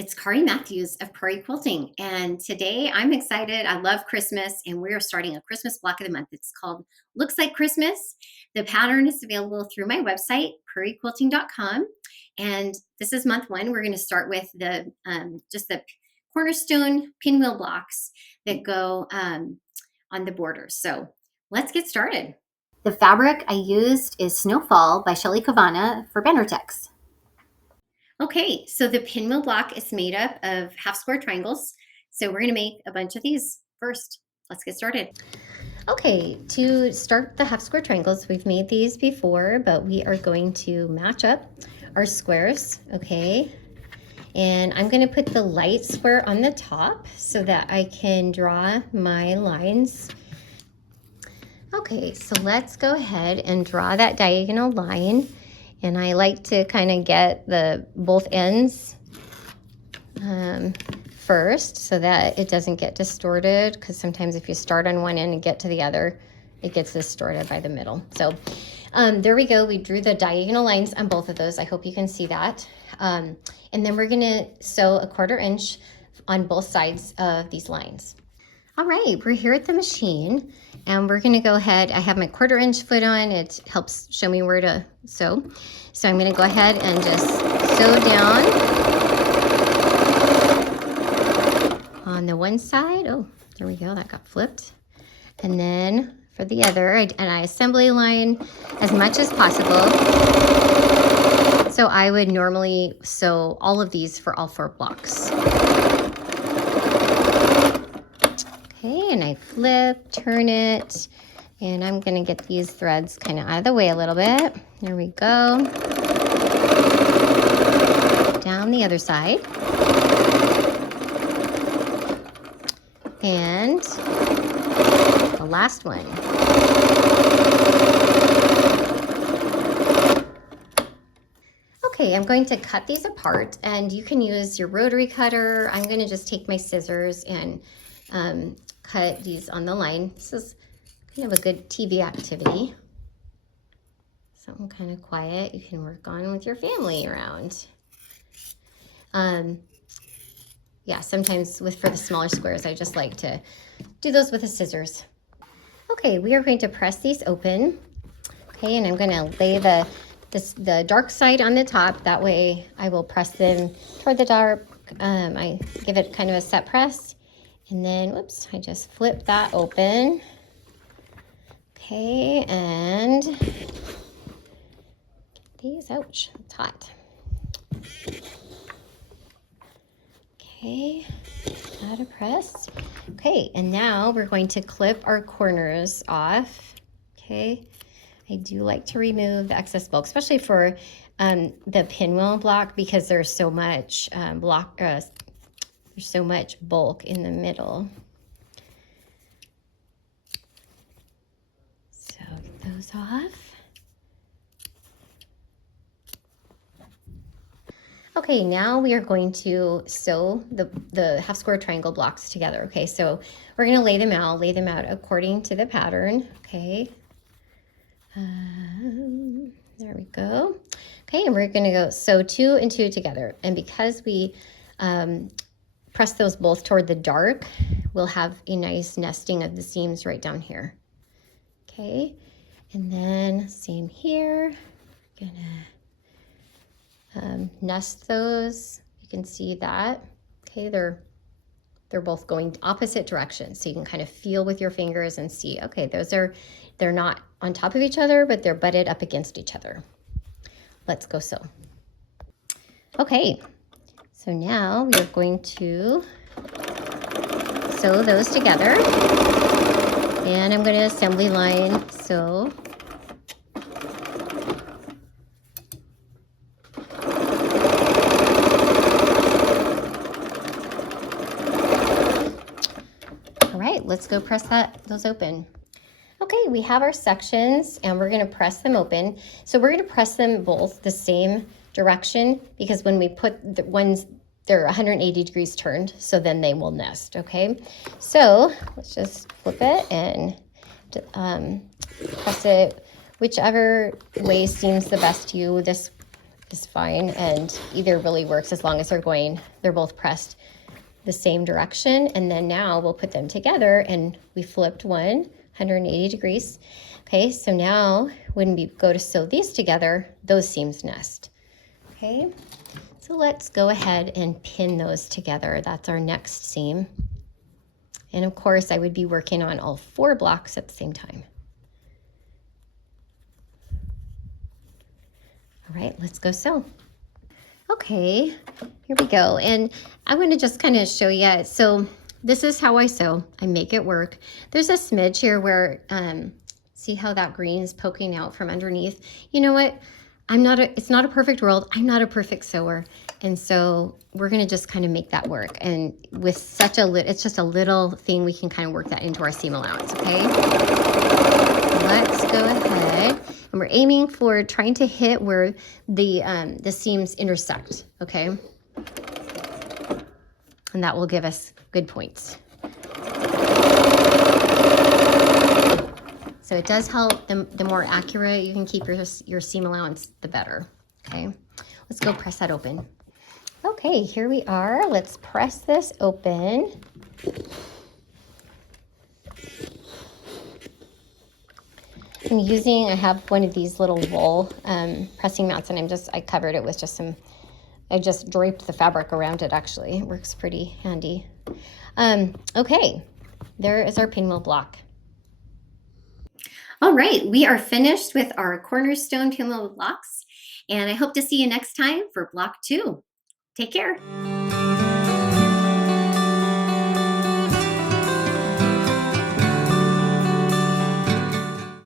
It's Kari Matthews of Prairie Quilting, and today I'm excited. I love Christmas, and we are starting a Christmas block of the month. It's called Looks Like Christmas. The pattern is available through my website, prairiequilting.com, and this is month one. We're going to start with the just the cornerstone pinwheel blocks that go on the borders. So let's get started. The fabric I used is Snowfall by Shelly Kavana for Bannertex. Okay, so the pinwheel block is made up of half square triangles. So we're gonna make a bunch of these first. Let's get started. Okay, to start the half square triangles, we've made these before, but we are going to match up our squares, okay? And I'm gonna put the light square on the top so that I can draw my lines. Okay, so let's go ahead and draw that diagonal line. And I like to kind of get the both ends first so that it doesn't get distorted, because sometimes if you start on one end and get to the other, it gets distorted by the middle. So there we go. We drew the diagonal lines on both of those. I hope you can see that. And then we're going to sew a 1/4 inch on both sides of these lines. All right, we're here at the machine, and we're gonna go ahead. I have my 1/4 inch foot on. It helps show me where to sew. So I'm gonna go ahead and just sew down on the one side. Oh, there we go, that got flipped. And then for the other, I assembly line as much as possible. So I would normally sew all of these for all 4 blocks. Okay, and I flip, turn it, and I'm gonna get these threads kind of out of the way a little bit. There we go. Down the other side. And the last one. Okay, I'm going to cut these apart, and you can use your rotary cutter. I'm gonna just take my scissors and cut these on the line. This is kind of a good TV activity. Something kind of quiet you can work on with your family around. Yeah, sometimes for the smaller squares, I just like to do those with the scissors. Okay, we are going to press these open. Okay, and I'm gonna lay the dark side on the top. That way I will press them toward the dark. I give it kind of a set press. And then, whoops, I just flip that open. Okay, and get these, ouch, it's hot. Okay, out of press. Okay, and now we're going to clip our corners off. Okay, I do like to remove the excess bulk, especially for the pinwheel block, because there's so much there's so much bulk in the middle. So get those off. Okay, now we are going to sew the half square triangle blocks together. Okay, so we're gonna lay them out according to the pattern. Okay, there we go. Okay, and we're gonna go sew 2 and 2 together. And because we press those both toward the dark, we'll have a nice nesting of the seams right down here. Okay, and then same here, we're gonna nest those. You can see that. Okay, they're both going opposite directions, so you can kind of feel with your fingers and see, okay, they're not on top of each other, but they're butted up against each other. Let's go sew. Okay, so now we are going to sew those together, and I'm going to assembly line sew. All right, let's go press those open. Okay, we have our sections, and we're going to press them open. So we're going to press them both the same direction, because when we put the ones, they're 180 degrees turned, so then they will nest. Okay, so let's just flip it and press it whichever way seems the best to you. This is fine, and either really works as long as they're both pressed the same direction. And then now we'll put them together, and we flipped 180 degrees. Okay, so now when we go to sew these together, those seams nest. Okay, so let's go ahead and pin those together. That's our next seam. And of course, I would be working on all 4 blocks at the same time. All right, let's go sew. Okay, here we go. And I'm going to just kind of show you. So this is how I sew. I make it work. There's a smidge here where, see how that green is poking out from underneath? You know what? It's not a perfect world. I'm not a perfect sewer. And so we're going to just kind of make that work. And with such it's just a little thing, we can kind of work that into our seam allowance, okay? Let's go ahead. And we're aiming for trying to hit where the seams intersect, okay? And that will give us good points. So it does help, the more accurate you can keep your seam allowance, the better, okay? Let's go press that open. Okay, here we are. Let's press this open. I have one of these little wool pressing mats, and I covered it with just I just draped the fabric around it actually. It works pretty handy. Okay, there is our pinwheel block. All right, we are finished with our cornerstone pinwheel blocks, and I hope to see you next time for block 2. Take care.